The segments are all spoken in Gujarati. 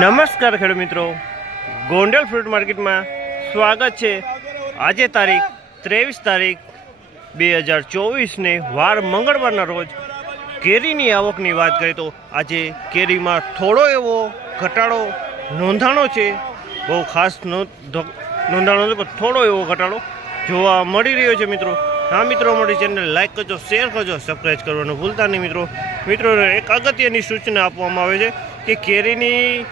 નમસ્કાર ખેડૂત મિત્રો. ગોંડલ ફ્રૂટ માર્કેટમાં સ્વાગત છે. આજે તારીખ ત્રેવીસ તારીખ બે હજાર ચોવીસને વાર મંગળવારના રોજ કેરીની આવકની વાત કરીએ તો આજે કેરીમાં થોડો એવો ઘટાડો નોંધાણો છે. બહુ ખાસ નોંધાણો નથી, પણ થોડો એવો ઘટાડો જોવા મળી રહ્યો છે મિત્રો. હા મિત્રો મળી ચેનલ લાઈક કરજો, શેર કરજો સબસ્ક્રાઈબ કરવાનું ભૂલતા નહીં મિત્રો. મિત્રો એક અગત્યની સૂચના આપવામાં આવે છે કે કેરીની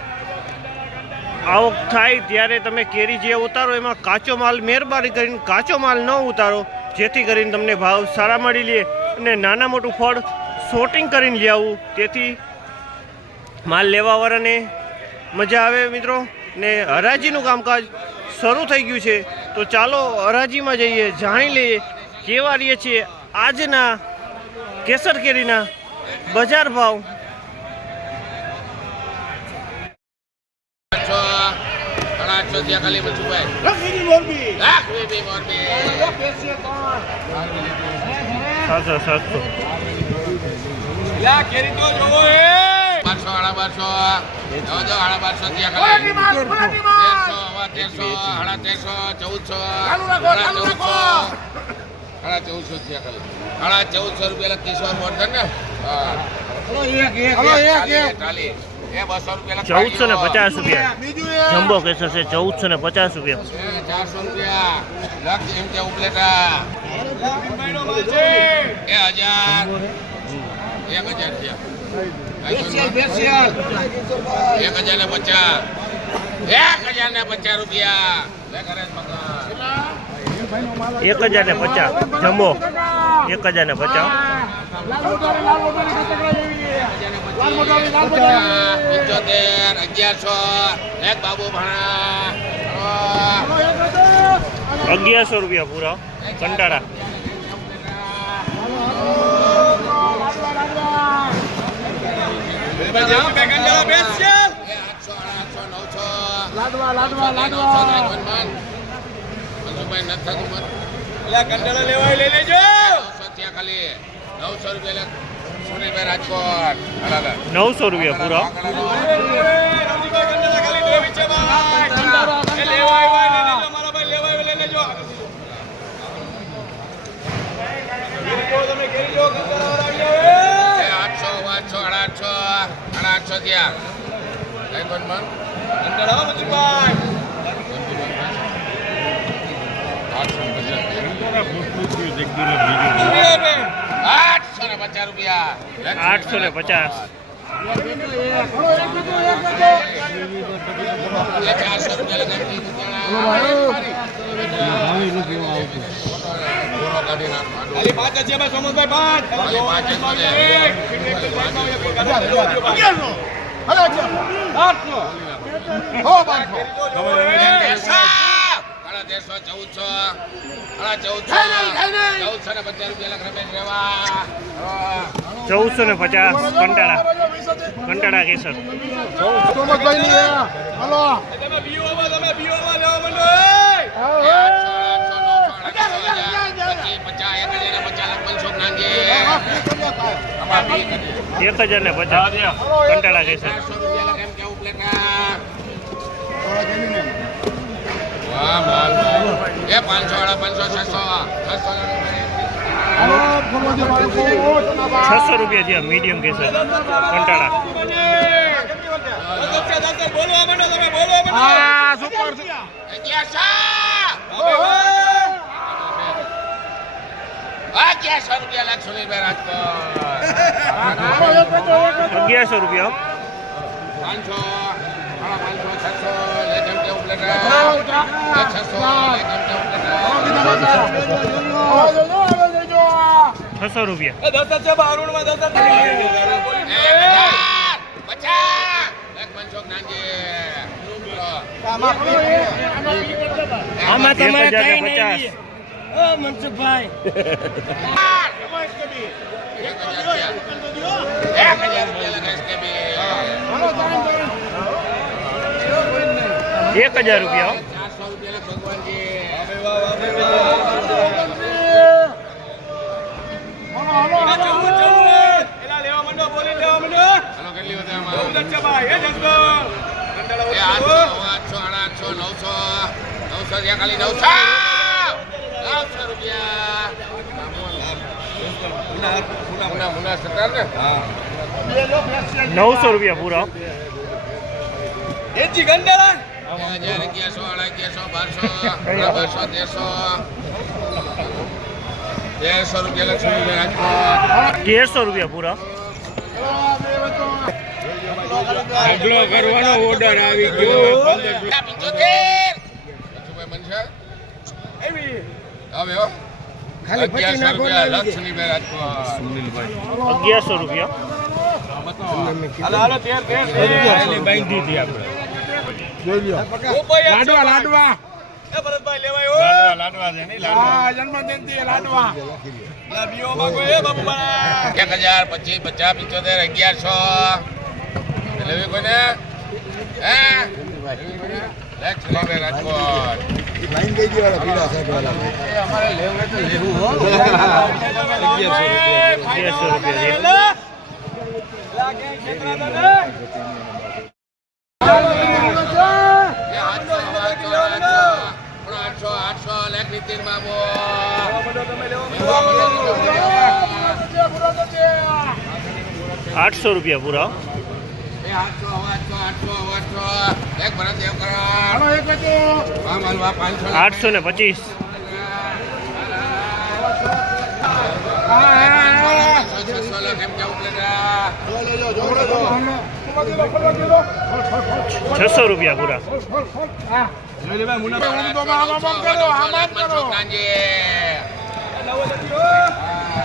આવક થાય ત્યારે તમે કેરી જે ઉતારો, એમાં કાચો માલ મહેરબાની કરીને કાચો માલ ન ઉતારો, જેથી કરીને તમને ભાવ સારા મળી લે અને નાના મોટું ફળ શોટિંગ કરીને લઈ આવું. તેથી માલ લેવાવાળાને મજા આવે મિત્રો. ને હરાજીનું કામકાજ શરૂ થઈ ગયું છે. તો ચાલો હરાજીમાં જઈએ, જાણી લઈએ કેવા રહીએ છીએ આજના કેસર કેરીના બજાર ભાવ આઠસો ત્યાં ખાલી મનસુખભાઈ લાખ બેબી મોરબી. જોવો એ બારસો આડા બારસો. જો જો આડા બારસો ત્યાં ખાલી. તેરસો હવા તેરસો આડા તેરસો ચૌદસો. આડા ચૌદસો. આડા ચૌદસો ત્યાં ખાલી. આડા ચૌદસો રૂપિયા વાર મોડશે ને? હા. ચાલી, ચાલી. એ બસો રૂપિયા ચૌદસો ને પચાસ રૂપિયા. જમ્બો કેસર છે ચૌદસો ને પચાસ રૂપિયા. ચારસો રૂપિયા. લક્ષ એમ કે ઉપલેટા. એ હજાર. એક હજાર એક હજાર. ને પચાસ. એક હજાર ને પચાસ રૂપિયા. એક હજાર ને પચાસ. જમ્બો. એક હજાર ને પચાસ, પંચોતેર અગિયારસો એક બાબુ ભણા અગિયારસો રૂપિયા પૂરા. કંટાળા. લાડવા લાડવા લાડવા મનસુખભાઈ નથી થતું મન લેજો. ત્યાં ખાલી નવસો રૂપિયા સુનિલભાઈ રાજકોટ. નવસો રૂપિયા પૂરા. આઠસો આઠસો સાડા આઠસો ત્યાં કઈ કોણ મન આઠસો ને પચાસ. રૂપિયા આઠસો ને પચાસ એ તેરસો. ચૌદસો. સાડા ચૌદસો. ચૌદસો ને પચાસ રૂપિયા લખ રમેશ રેવા. ચૌદસો ને પચાસ કંટાળા. કંટાળા કેસર. એક હજાર ને પચાસ કંટાળા કેસર. એ પાંચસો વાળા પાંચસો છસો છસો રૂપિયા થયા મીડિયમ કેસર કંટાળા. અગિયારસો રૂપિયા. પાંચસો સાડા પાંચસો છસો. છસો. રૂપિયા. આમાં તમારે કઈ મનસુખભાઈ. એક હજાર રૂપિયા. એક હજાર રૂપિયા લગાવીશ કે બી. એક હજાર રૂપિયા નવસો રૂપિયા. મુના મુના સરકાર હજાર અગિયારસો સાડા બારસો બારસો તેરસો તેરસો રૂપિયા લક્ષ્મી રાજકોટ તેરસો રૂપિયા પૂરા આગલો કરવાનો ઓર્ડર આવી ગયો પંચોતેર લક્ષ્મીભાઈ અગિયારસો રૂપિયા. આવી લક્ષ્મીભાઈ રાજકોટ અગિયારસો રૂપિયા બાંધી હતી આપણે. લાડવા લાડવા. એક હજાર પચીસ પચાસ પિત્તોતેર અગિયારસો. લેવી કોઈને? હે લક્ષ્મીભાઈ રાજકોટ અગિયારસો રૂપિયા એ આઠસો આઠસો આઠસો આઠસો લેખ નીતિન બાબુ આઠસો રૂપિયા પૂરા. એ આઠસો ને પચીસ. છસો રૂપિયા પૂરા.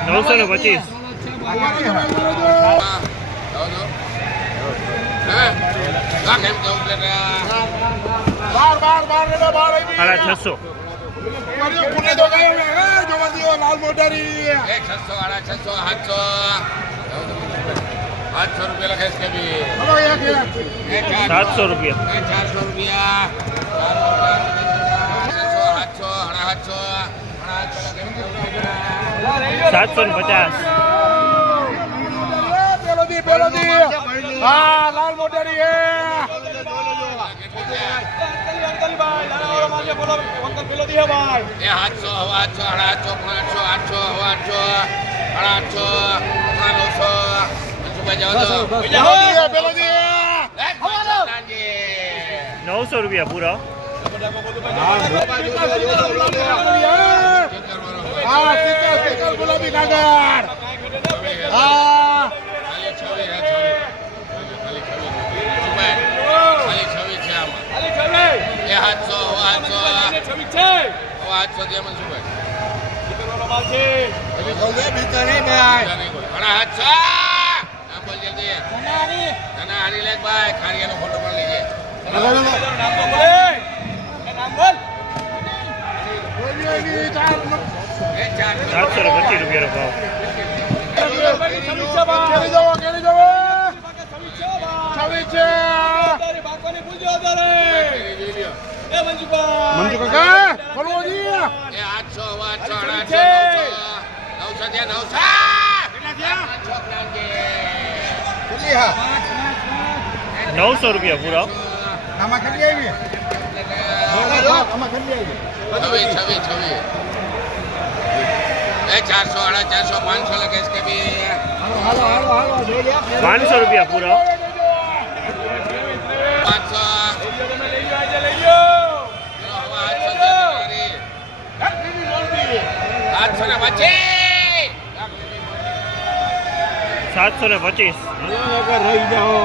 નવસો ને પચીસ સાડા છસો સાતસો રૂપિયા ચારસો રૂપિયા સાતસો સાડા સાતસો સાતસો ને પચાસ એ આઠસો હવા આઠસો સાડા આઠસો પોણા આઠસો આઠસો હવા આઠસો સાડા આઠસો પોણા નવસો મંજુભાઈ જાઓ તો નવસો રૂપિયા પૂરા ખાલી છવ્વીસ હે, છવ્વીસ. ખાલી છવ્વીસ. મંજુભાઈ, ખાલી છવ્વીસ છે આમાં. એ આઠસો હવા આઠસો હવા આઠસો દે મંજુભાઈ. બીજા નહીં કોઈ. સાડા આઠસો ના બોલ જલ્દી ના હારી લે ભાઈ ખારિયાનો ફોટો પણ ચાર સાતસો ને પચીસ રૂપિયાનો ભાવ. એ આઠસો હવા આઠસો આઠસો નવસો. નવસો ત્યાં નવસો. નવસો રૂપિયા પૂરા. છવ્વીસ છવ્વીસ છવ્વીસ. એ ચારસો સાડા ચારસો પાંચસો લખેશ કે પાંચસો રૂપિયા પૂરો. પાંચસો. આઠસો ને પચીસ. સાતસો ને પચીસ રહી જાઓ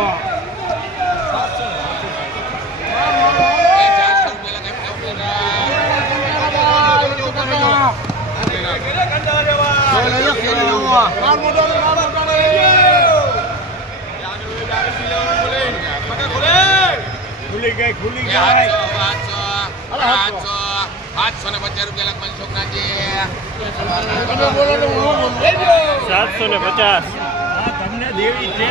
એ ચારસો રૂપિયા ખુલી ગઈ ખુલી આઠસો આઠસો ને પચાસ રૂપિયા લખ મનસુખ નાજી સાતસો ને પચાસ. તમને દેવી છે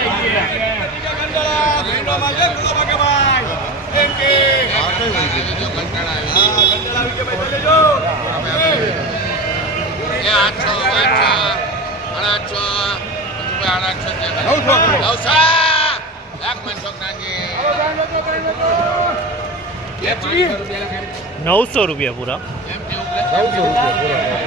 એ આઠસો આઠસો આઠસો આઠસો નવસો લાખ મનસુખ નાજી નવસો રૂપિયા પૂરા નવસો રૂપિયા કે?